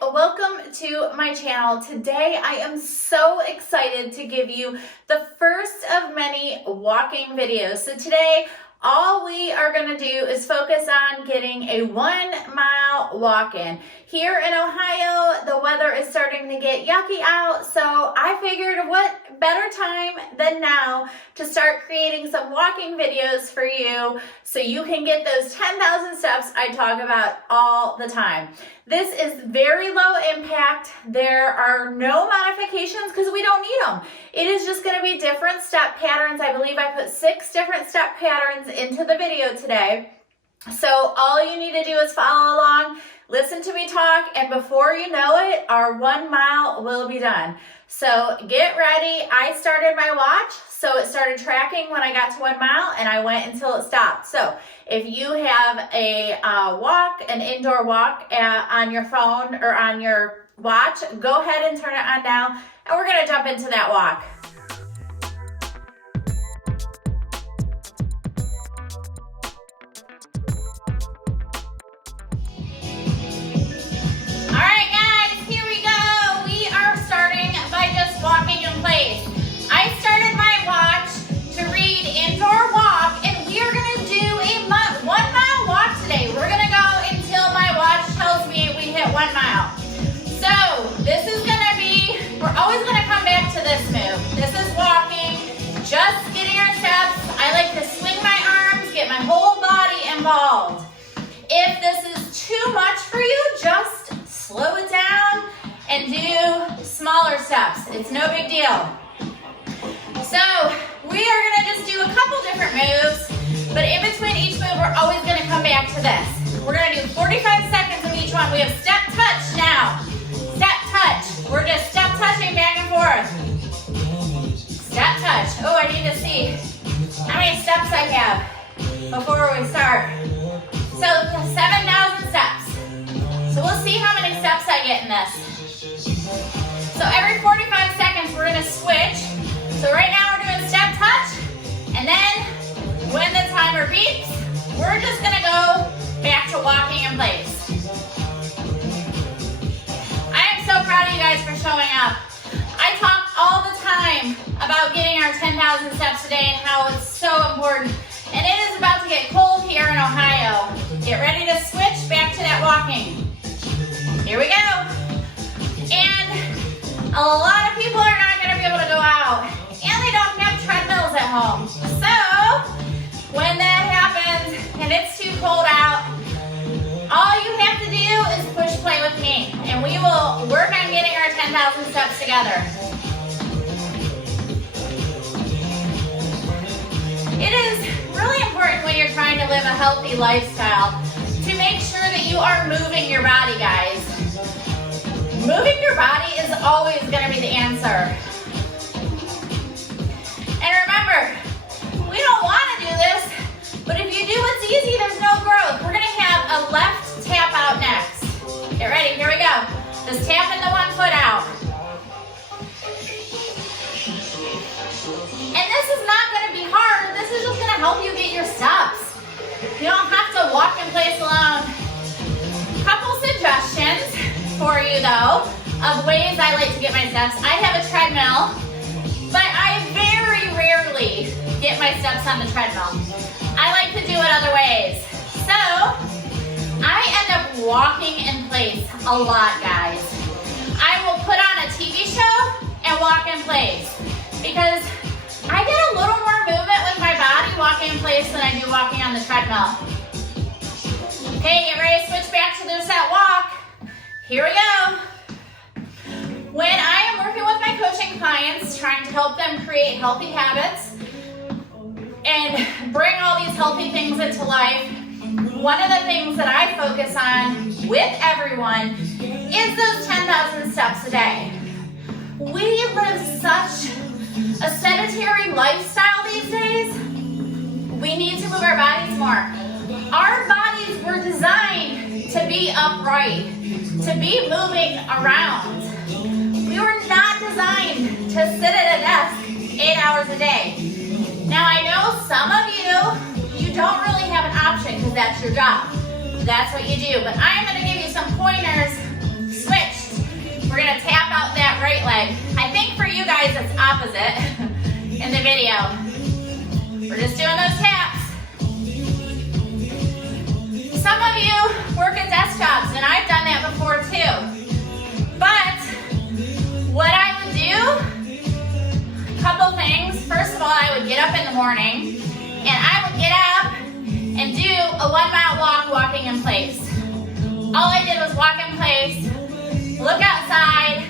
welcome to my channel. Today I am so excited to give you the first of many walking videos. So today all we are going to do is focus on getting a 1 mile walk in. Here in Ohio, the weather is starting to get yucky out, so I figured what better time than now to start creating some walking videos for you so you can get those 10,000 steps I talk about all the time. This is very low impact. There are no modifications because we don't need them. It is just going to be different step patterns. I believe I put 6 different step patterns into the video today. So all you need to do is follow along, listen to me talk, and before you know it, our 1 mile will be done. So get ready. I started my watch, so it started tracking when I got to 1 mile, and I went until it stopped. So if you have a an indoor walk on your phone or on your watch, go ahead and turn it on now, and we're gonna jump into that walk. Just getting our steps. I like to swing my arms, get my whole body involved. If this is too much for you, just slow it down and do smaller steps. It's no big deal. So we are gonna just do a couple different moves, but in between each move, we're always gonna come back to this. We're gonna do 45 seconds of each one. We have step touch now. Step touch. We're just step touching back and forth. Step touch. Oh, I need to see how many steps I have before we start. So 7,000 steps. So we'll see how many steps I get in this. So every 45 seconds we're going to switch. So right now we're doing step touch. And then when the timer beeps, we're just going to go back to walking in place. I am so proud of you guys for showing up. I talk all the time about getting our 10,000 steps a day and how it's so important. And it is about to get cold here in Ohio. Get ready to switch back to that walking. Here we go. And a lot of people are not going to be able to go out. And they don't have treadmills at home. So when that happens and it's too cold out, all you have to do is push play with me. And we will work on getting our 10,000 steps together. It is really important when you're trying to live a healthy lifestyle to make sure that you are moving your body, guys. Moving your body is always going to be the answer. And remember, we don't want to do this, but if you do what's easy, there's no growth. We're going to have a left tap out next. Get ready, here we go. Just tapping the 1 foot out. And this is not going to be hard. This is just going to help you get your steps. You don't have to walk in place alone. Couple suggestions for you though of ways I like to get my steps. I have a treadmill, but I very rarely get my steps on the treadmill. I like to do it other ways. So I end up walking in place a lot, guys. I will put on a TV show and walk in place because I get a little more movement with my body walking in place than I do walking on the treadmill. Okay, get ready to switch back to the set walk. Here we go. When I am working with my coaching clients, trying to help them create healthy habits and bring all these healthy things into life, one of the things that I focus on with everyone is those 10,000 steps a day. We live such a sedentary lifestyle these days. We need to move our bodies more. Our bodies were designed to be upright, to be moving around. We were not designed to sit at a desk 8 hours a day. Now I know some of you don't really have an option because that's your job. That's what you do. But I'm going to give you some pointers. Switch. video. We're just doing those taps. Some of you work at desk jobs, and I've done that before too. But what I would do, a couple things. First of all, I would get up in the morning, and I would get up and do a 1 mile walk, walking in place. All I did was walk in place, look outside.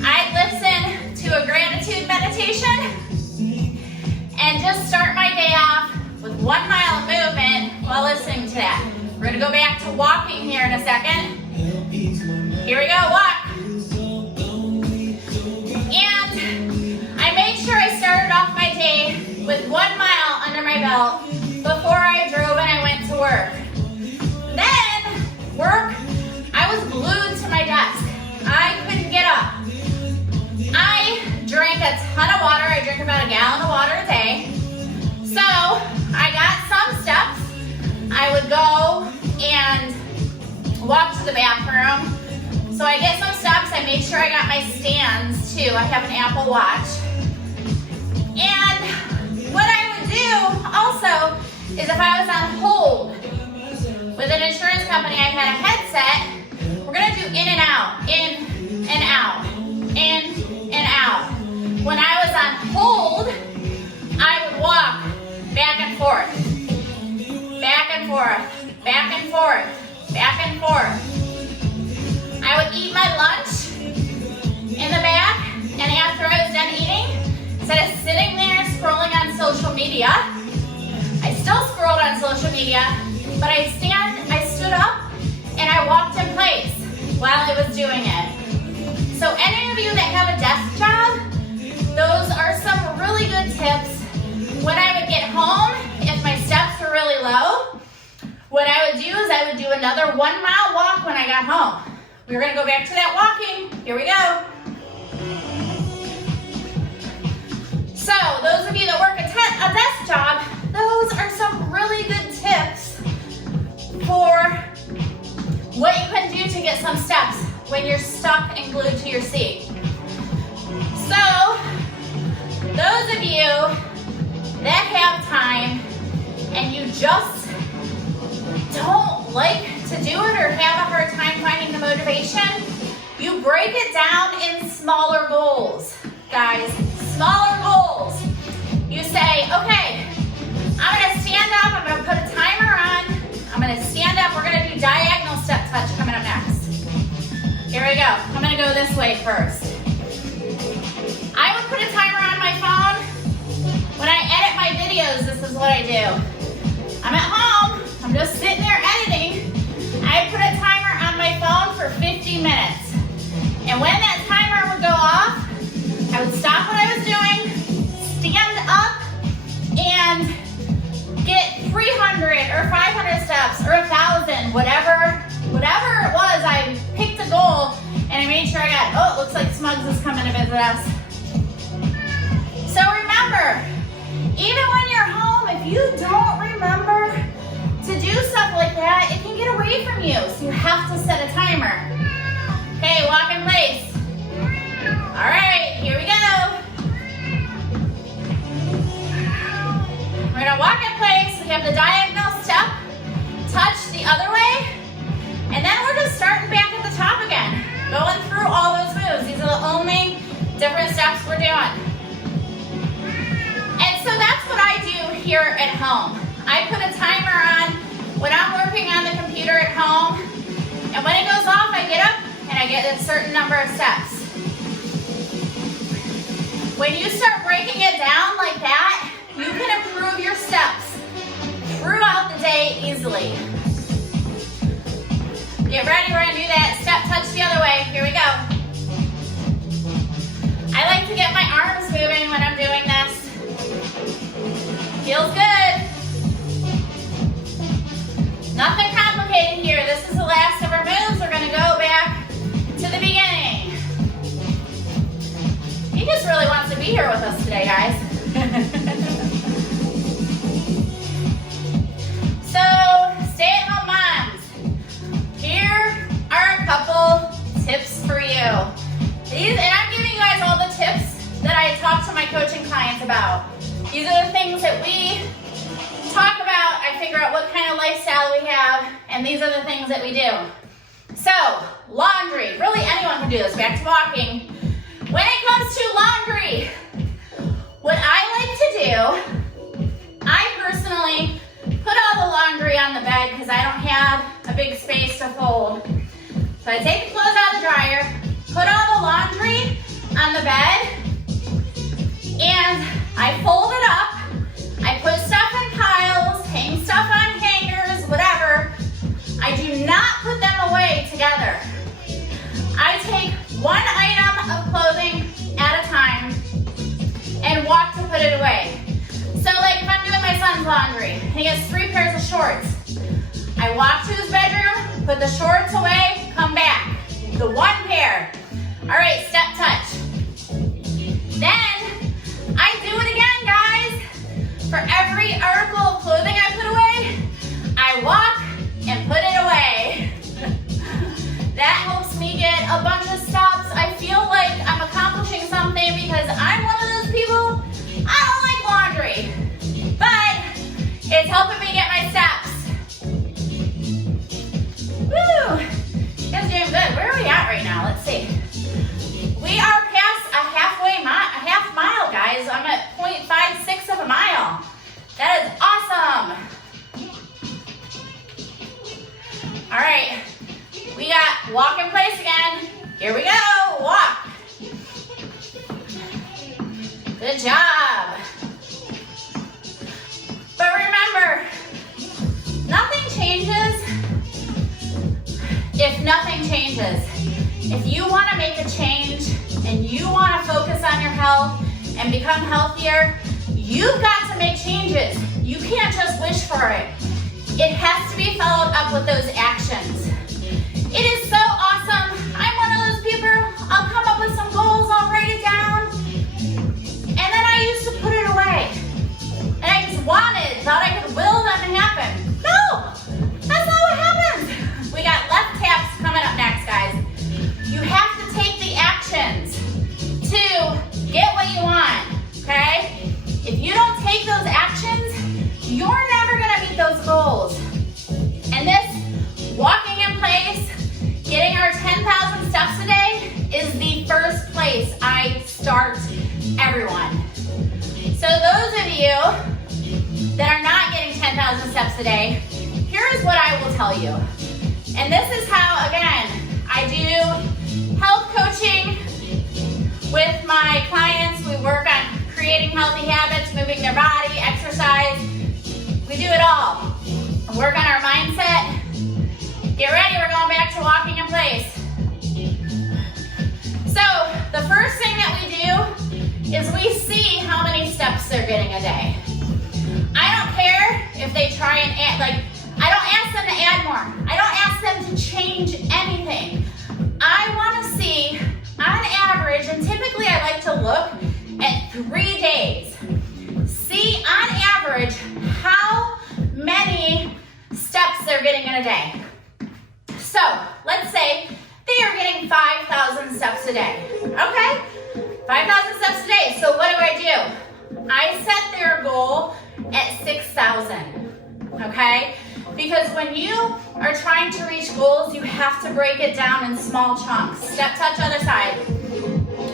I'd listen to a gratitude meditation and just start my day off with 1 mile of movement while listening to that. We're gonna go back to walking here in a second. Here we go, walk. And I made sure I started off my day with 1 mile under my belt before I drove and I went to work. Then, work, I was glued to my desk. I couldn't get up. I drank a ton of water. I drink about a gallon of water a day. So, I got some steps. I would go and walk to the bathroom. So I get some steps. I made sure I got my stands too. I have an Apple Watch. And what I would do also is if I was on hold with an insurance company, I had a headset. We're gonna do in and out, in and out, in and out. When I was on hold, I would walk back and forth, back and forth, back and forth, back and forth. I would eat my lunch in the back, and after I was done eating, instead of sitting there scrolling on social media, I still scrolled on social media, but I stood up and I walked in place while I was doing it. So any of you that have a desk job, those are some really good tips. When I would get home, if my steps were really low, what I would do is I would do another 1 mile walk when I got home. We're gonna go back to that walking. Here we go. So those of you that work a desk job, those are some really good tips for what you can do to get some steps when you're stuck and glued to your seat. So those of you that have time and you just don't like to do it or have a hard time finding the motivation, you break it down in smaller goals. Guys, smaller goals. You say, okay, I'm gonna stand up, I'm gonna put a timer on, I'm gonna stand up, we're gonna do diagonal step touch coming up next. Here we go, I'm gonna go this way first. I would put a timer on my phone. When I edit my videos, this is what I do. I'm at home, I'm just sitting there editing. I put a timer on my phone for 50 minutes. And when that timer would go off, I would stop what I was doing, stand up, and get 300 or 500 steps or 1,000, whatever it was. I picked a goal and I made sure I got, oh, it looks like Smugs is coming to visit us. So remember, even when you're home, if you don't remember to do stuff like that, it can get away from you. So you have to set a timer. Okay, walk in place. All right, here we go. We're gonna walk in place. We have the diagonal step, touch the other way, and then we're just starting back at the top again, going through all those moves. These are the only different steps we're doing. And so that's what I do here at home. I put a timer on when I'm working on the computer at home, and when it goes off, I get up and I get a certain number of steps. When you start breaking it down like that, you can improve your steps throughout the day easily. Get ready, we're gonna do that step touch the other way. Here we go. I like to get my arms moving when I'm doing this. Feels good. Nothing complicated here. This is the last of our moves. We're gonna go back to the beginning. He just really wants to be here with us today, guys. So, stay-at-home moms, here are a couple tips for you. And I'm giving you guys all the tips that I talk to my coaching clients about. These are the things that we talk about. I figure out what kind of lifestyle we have, and these are the things that we do. So, laundry. Really, anyone can do this. Back to walking. When it comes to laundry, what I like to do, I personally put all the laundry on the bed because I don't have a big space to fold. So I take the clothes out of the dryer, put all the laundry on the bed, and I fold it up. I put stuff in piles, hang stuff on hangers, whatever. I do not put them away together. I take one item of clothing at a time and walk to put it away. So like if I'm doing my son's laundry, and he has 3 pairs of shorts, I walk to his bedroom, put the shorts away, come back. The 1 pair. All right, step touch. Then I do it again, guys. For every article of clothing I put away, I walk and put it away. That helps me get a bunch of steps. I feel like I'm accomplishing something because I'm one of those people, I don't like laundry, but it's helping me get my steps. Woo! You guys are doing good. Where are we at right now? Let's see. We are past a half mile, guys. I'm at 0.56 of a mile. That is awesome. All right. We got walk in place again. Here we go, walk. Good job. But remember, nothing changes if nothing changes. If you want to make a change and you want to focus on your health and become healthier, you've got to make changes. You can't just wish for it. It has to be followed up with those actions. It is so awesome. I'm one of those people, I'll come up with some goals, I'll write it down, and then I used to put it away. And I just thought I could will them to happen. No, that's not what happens. We got left taps coming up next, guys. You have to take the actions to get what you want, okay? If you don't take those actions, you're never gonna meet those goals. And this walking in place, getting our 10,000 steps a day is the first place I start everyone. So those of you that are not getting 10,000 steps a day, here is what I will tell you. And this is how, again, I do health coaching with my clients. We work on creating healthy habits, moving their body, exercise. We do it all. Work on our mindset. Get ready, we're going back to walking in place. So, the first thing that we do is we see how many steps they're getting a day. I don't care if they try and add, I don't ask them to add more. I don't ask them to change anything. I want to see, on average, and typically I like to look at 3 days. See, on average, how many steps they're getting in a day. So, let's say they are getting 5,000 steps a day. Okay? 5,000 steps a day. So what do? I set their goal at 6,000. Okay? Because when you are trying to reach goals, you have to break it down in small chunks. Step, touch, other side.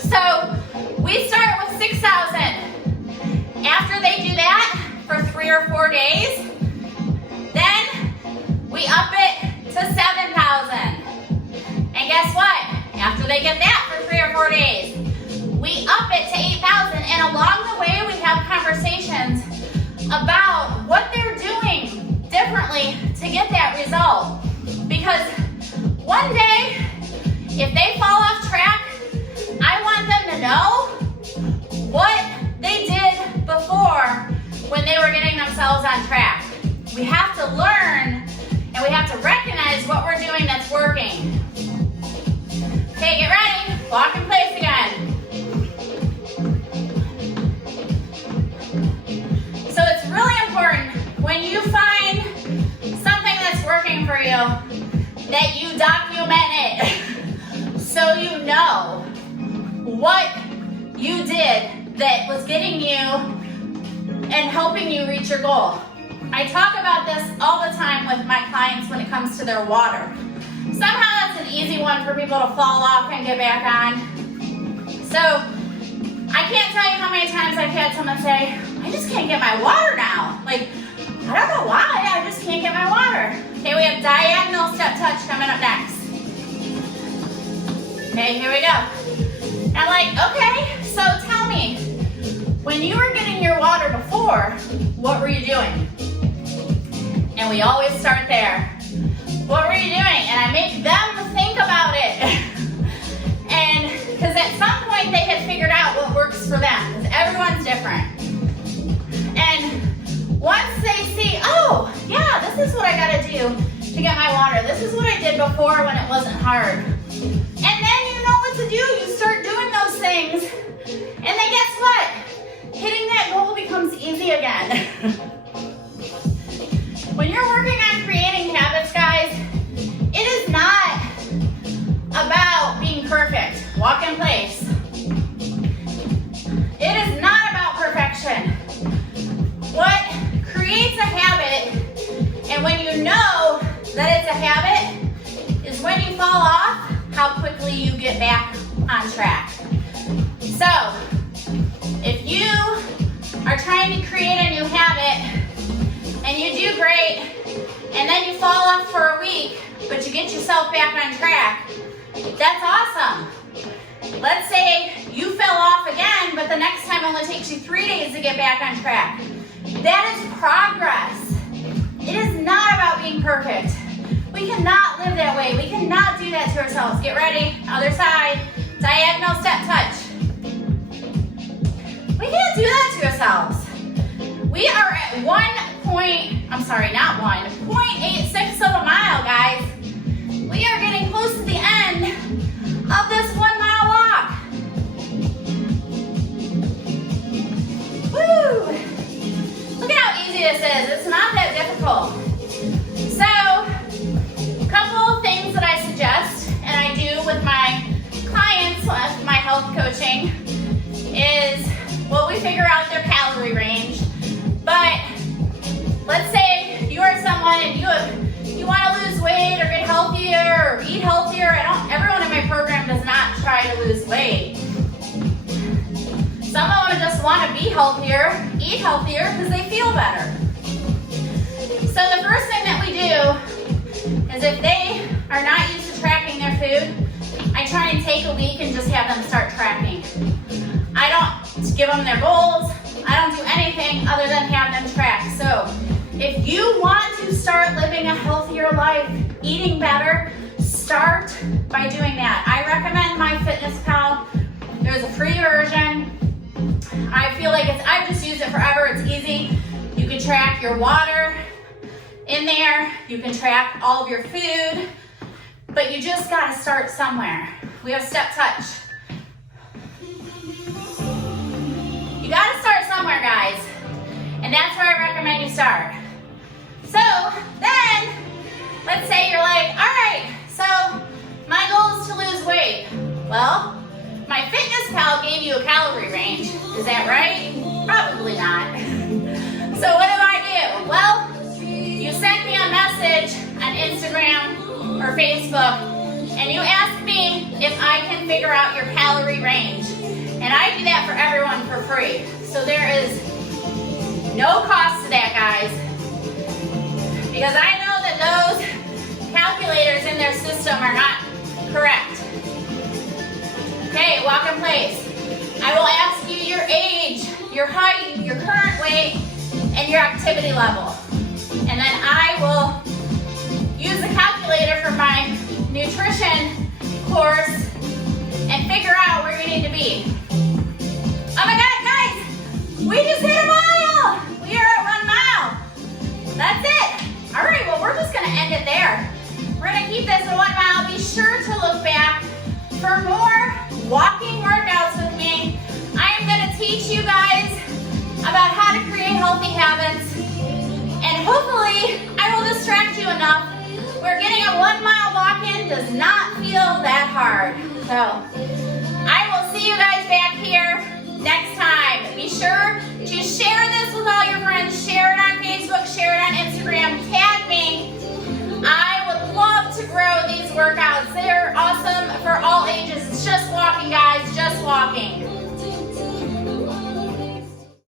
So, we start with 6,000. After they do that for 3 or 4 days, then we up it to 7,000. And guess what? After they get that for 3 or 4 days, we up it to 8,000. And along the way, we have conversations about what they're doing differently to get that result. Because one day, if they fall off track, I want them to know what they did before when they were getting themselves on track. We have to learn and we have to recognize what we're doing that's working. Okay, get ready. Walk in place again. So it's really important when you find something that's working for you that you document it so you know what you did that was getting you and helping you reach your goal. I talk about this all the time with my clients when it comes to their water. Somehow that's an easy one for people to fall off and get back on. So I can't tell you how many times I've had someone say, I just can't get my water now. Like, I don't know why, I just can't get my water. Okay, we have diagonal step touch coming up next. Okay, here we go. I'm like, okay, so tell me, when you were getting your water before, what were you doing? And we always start there. What were you doing? And I make them think about it. And because at some point they had figured out what works for them, because everyone's different. And once they see, oh, yeah, this is what I gotta do to get my water. This is what I did before when it wasn't hard. And then you know what to do. You start doing those things. And then guess what? Hitting that goal becomes easy again. When you're working on creating habits, guys, it is not about being perfect. Walk in place. It is not about perfection. What creates a habit, and when you know that it's a habit, is when you fall off, how quickly you get back on track. So, if you are trying to create a new habit, and you do great, and then you fall off for a week, but you get yourself back on track, that's awesome. Let's say you fell off again, but the next time only takes you 3 days to get back on track. That is progress. It is not about being perfect. We cannot live that way. We cannot do that to ourselves. Get ready, other side, diagonal step touch. We can't do that to ourselves. We are at 0.86 of a mile, guys. We are getting close to the end of this 1 mile walk. Woo! Look at how easy this is. It's not that difficult. So, a couple things that I suggest, and I do with my clients, with my health coaching, is, well, we figure out their calorie range. But let's say you are someone and you want to lose weight or get healthier or eat healthier. Everyone in my program does not try to lose weight. Some of them just want to be healthier, eat healthier because they feel better. So the first thing that we do is if they are not used to tracking their food, I try and take a week and just have them start tracking. I don't give them their goals. I don't do anything other than have them track. So if you want to start living a healthier life, eating better, start by doing that. I recommend MyFitnessPal. There's a free version. I feel like I've just used it forever. It's easy. You can track your water in there. You can track all of your food, but you just gotta start somewhere. We have step touch. You gotta start somewhere, guys. And that's where I recommend you start. So then, let's say you're like, all right, so my goal is to lose weight. Well, MyFitnessPal gave you a calorie range. Is that right? Probably not. So what do? Well, you sent me a message on Instagram or Facebook, and you asked me if I can figure out your calorie range. And I do that for everyone for free. So there is no cost to that, guys. Because I know that those calculators in their system are not correct. Okay, walk in place. I will ask you your age, your height, your current weight, and your activity level. And then I will use the calculator for my nutrition course and figure out where you need to be. Oh my God, guys, we just hit a mile. We are at 1 mile. That's it. All right, well, we're just gonna end it there. We're gonna keep this at 1 mile. Be sure to look back for more walking workouts with me. I am gonna teach you guys about how to create healthy habits, and hopefully I will distract you enough where getting a 1 mile walk-in does not feel that hard. So I will see you guys back here next time.